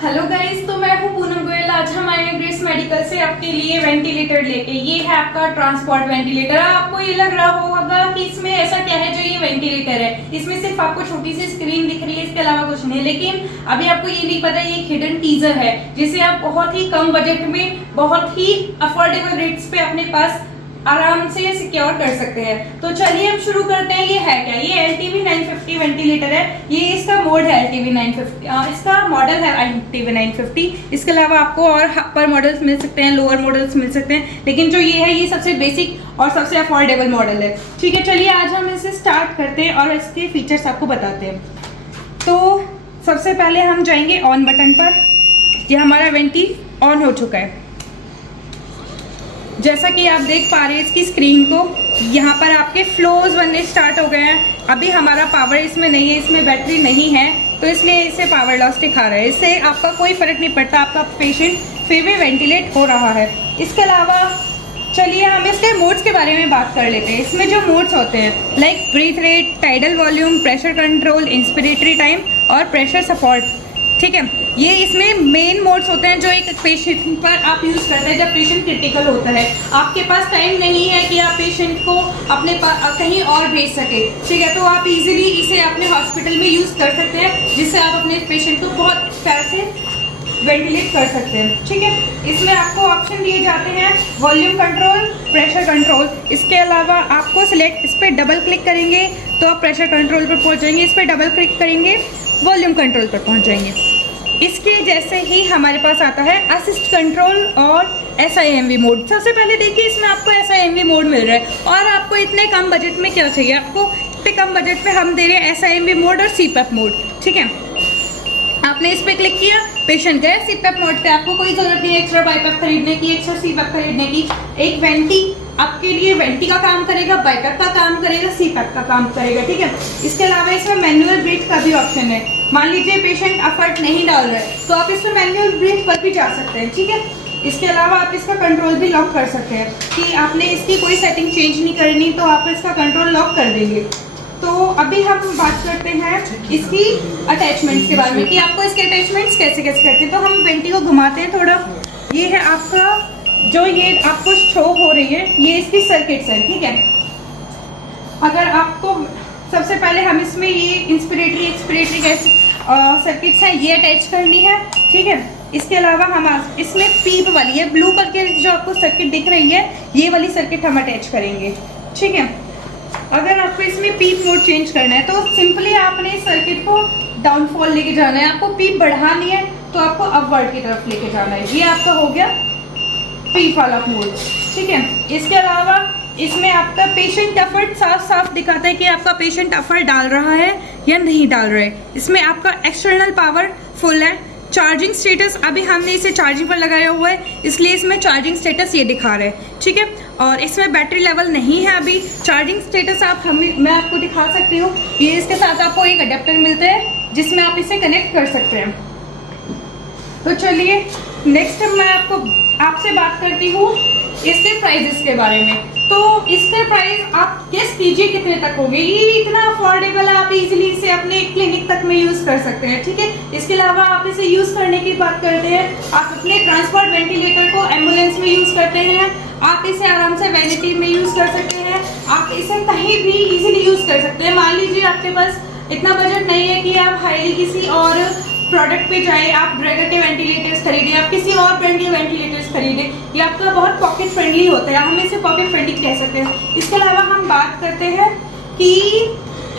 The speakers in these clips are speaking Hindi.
हेलो गाइस, तो मैं हूँ पूनम गोयल। आज हम आए हैं ग्रेस मेडिकल से आपके लिए वेंटिलेटर लेके। ये है आपका ट्रांसपोर्ट वेंटिलेटर। आपको ये लग रहा होगा कि इसमें ऐसा क्या है जो ये वेंटिलेटर है। इसमें सिर्फ आपको छोटी सी स्क्रीन दिख रही है, इसके अलावा कुछ नहीं। लेकिन अभी आपको ये नहीं पता ये एक हिडन टीजर है जिसे आप बहुत ही कम बजट में बहुत ही अफोर्डेबल रेट्स पे अपने पास आराम से सिक्योर कर सकते हैं। तो चलिए हम शुरू करते हैं। ये है क्या? ये LTV 950 वेंटिलेटर है। ये इसका मोड है LTV 950, इसका मॉडल है LTV 950। इसके अलावा आपको और अपर मॉडल्स मिल सकते हैं, लोअर मॉडल्स मिल सकते हैं, लेकिन जो ये है ये सबसे बेसिक और सबसे अफोर्डेबल मॉडल है। ठीक है, चलिए आज हम इसे स्टार्ट करते हैं और इसके फीचर्स आपको बताते हैं। तो सबसे पहले हम जाएंगे ऑन बटन पर। ये हमारा वेंटी ऑन हो चुका है। जैसा कि आप देख पा रहे हैं इसकी स्क्रीन को, यहाँ पर आपके फ्लोज बनने स्टार्ट हो गए हैं। अभी हमारा पावर इसमें नहीं है, इसमें बैटरी नहीं है, तो इसलिए इसे पावर लॉस दिखा रहा है। इससे आपका कोई फ़र्क नहीं पड़ता, आपका पेशेंट फिर भी वेंटिलेट हो रहा है। इसके अलावा चलिए हम इसके मोड्स के बारे में बात कर लेते हैं। इसमें जो मोड्स होते हैं like breath rate, tidal volume, pressure control, inspiratory time और प्रेशर सपोर्ट। ठीक है, ये इसमें मेन मोड्स होते हैं जो एक पेशेंट पर आप यूज़ करते हैं जब पेशेंट क्रिटिकल होता है। आपके पास टाइम नहीं है कि आप पेशेंट को अपने कहीं और भेज सके। ठीक है, तो आप इजीली इसे अपने हॉस्पिटल में यूज़ कर सकते हैं, जिससे आप अपने पेशेंट को बहुत प्यार से वेंटिलेट कर सकते हैं। ठीक है, इसमें आपको ऑप्शन दिए जाते हैं वॉल्यूम कंट्रोल, प्रेशर कंट्रोल। इसके अलावा आपको सिलेक्ट, इस पर डबल क्लिक करेंगे तो आप प्रेशर कंट्रोल पर पहुँच जाएंगे, इस पर डबल क्लिक करेंगे वॉल्यूम कंट्रोल पर पहुँच जाएंगे। इसके जैसे ही हमारे पास आता है असिस्ट कंट्रोल और SIMV मोड। सबसे पहले देखिए इसमें आपको SIMV मोड मिल रहा है, और आपको इतने कम बजट में क्या चाहिए, आपको इतने कम बजट में हम दे रहे हैं SIMV मोड और CPAP मोड। ठीक है, आपने इस पर क्लिक किया, पेशेंट गए CPAP मोड पे। आपको कोई ज़रूरत नहीं है एक्स्ट्रा BiPAP खरीदने की, एक्स्ट्रा CPAP खरीदने की। एक वेंटी आपके लिए वेंटी का काम करेगा, BiPAP का काम करेगा, CPAP का काम करेगा। ठीक है, इसके अलावा इसमें मैनुअल ब्रीथ का भी ऑप्शन है। मान लीजिए पेशेंट एफर्ट नहीं डाल रहा है तो आप इसमें मैनुअल ब्रीथ पर भी जा सकते हैं। ठीक है, इसके अलावा आप इसका कंट्रोल भी लॉक कर सकते हैं कि आपने इसकी कोई सेटिंग चेंज नहीं करनी, तो आप इसका कंट्रोल लॉक कर देंगे। तो अभी हम बात करते हैं इसकी अटैचमेंट्स के बारे में कि आपको इसके अटैचमेंट्स कैसे कैसे करते हैं। तो हम वेंटी को घुमाते हैं थोड़ा। ये है आपका जो ये आपको शो हो रही है, ये इसकी सर्किट्स है। ठीक है, अगर आपको सबसे पहले हम इसमें ये इंस्पिरेटरी एक्सपिरेटरी कैसे सर्किट्स हैं ये अटैच करनी है। ठीक है, इसके अलावा हम इसमें पीप वाली है ब्लू कलर के जो आपको सर्किट दिख रही है, ये वाली सर्किट हम अटैच करेंगे। ठीक है, अगर आपको इसमें पीप मोड चेंज करना है तो सिंपली आपने इस सर्किट को डाउनफॉल लेके जाना है। आपको पीप बढ़ानी है तो आपको अपवर्ड की तरफ लेके जाना है। ये आपका हो गया पीप वाला मोड। ठीक है, इसके अलावा इसमें आपका पेशेंट एफर्ट साफ साफ दिखाता है कि आपका पेशेंट एफर्ट डाल रहा है या नहीं डाल रहा है। इसमें आपका एक्सटर्नल पावर फुल है। चार्जिंग स्टेटस अभी हमने इसे चार्जिंग पर लगाया हुआ है, इसलिए इसमें चार्जिंग स्टेटस ये दिखा रहा है। ठीक है, और इसमें बैटरी लेवल नहीं है अभी। चार्जिंग स्टेटस मैं आपको दिखा सकती हूँ। ये इसके साथ आपको एक अडेप्टर मिलता है जिसमें आप इसे कनेक्ट कर सकते हैं। तो चलिए नेक्स्ट मैं आपसे बात करती हूँ इसके प्राइजेस के बारे में। तो इसका प्राइस आप गेस कीजिए कितने तक होंगे। ये इतना अफोर्डेबल है, आप इजीली इसे अपने क्लिनिक तक में यूज़ कर सकते हैं। ठीक है, इसके अलावा आप इसे यूज़ करने की बात करते हैं, आप अपने ट्रांसपोर्ट वेंटिलेटर को एम्बुलेंस में यूज़ करते हैं, आप इसे आराम से वैनिटी में यूज़ कर सकते हैं, आप इसे कहीं भी इजीली यूज़ कर सकते हैं। मान लीजिए आपके पास इतना बजट नहीं है कि आप हाईली किसी और प्रोडक्ट पे जाए, आप ड्रैगर के वेंटिलेटर्स खरीदें, आप किसी और ब्रांड के वेंटिलेटर्स खरीदें, ये आपका बहुत पॉकेट फ्रेंडली होता है, हम इसे पॉकेट फ्रेंडली कह सकते हैं। इसके अलावा हम बात करते हैं कि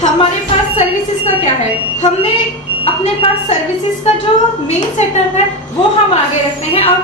हमारे पास सर्विसेज का क्या है। हमने अपने पास सर्विसेज का जो मेन सेटअप है वो हम आगे रखते हैं और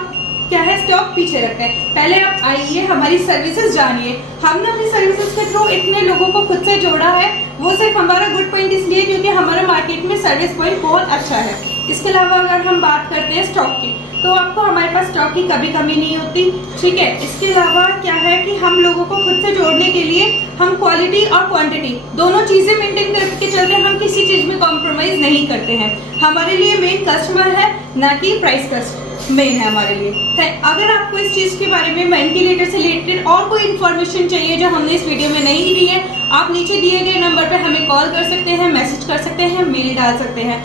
क्या है स्टॉक पीछे रखते हैं। पहले आप आइए हमारी सर्विसेज जानिए। हमने अपनी सर्विसेज के थ्रू इतने लोगों को खुद से जोड़ा है, वो सिर्फ हमारा गुड पॉइंट इसलिए क्योंकि हमारे मार्केट में सर्विस पॉइंट बहुत अच्छा है। इसके अलावा अगर हम बात करते हैं स्टॉक की, तो आपको हमारे पास स्टॉक की कभी कमी नहीं होती। ठीक है, इसके अलावा क्या है कि हम लोगों को खुद से जोड़ने के लिए हम क्वालिटी और क्वांटिटी दोनों चीज़ें मेंटेन करके चल रहे हैं। हम किसी चीज़ में कॉम्प्रोमाइज़ नहीं करते हैं। हमारे लिए मेन कस्टमर है, ना कि प्राइस कस्ट मेन है हमारे लिए। अगर आपको इस चीज़ के बारे में वेंटिलेटर से रिलेटेड और कोई इन्फॉर्मेशन चाहिए जो हमने इस वीडियो में नहीं दी है, आप नीचे दिए गए नंबर पर हमें कॉल कर सकते हैं, मैसेज कर सकते हैं, मेल डाल सकते हैं।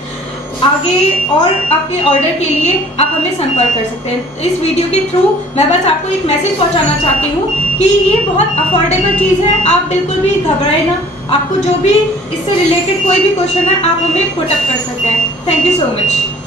आगे और आपके ऑर्डर के लिए आप हमें संपर्क कर सकते हैं। इस वीडियो के थ्रू मैं बस आपको एक मैसेज पहुंचाना चाहती हूँ कि ये बहुत अफोर्डेबल चीज़ है, आप बिल्कुल भी घबराए ना। आपको जो भी इससे रिलेटेड कोई भी क्वेश्चन है आप हमें पुट अप कर सकते हैं। Thank you so much.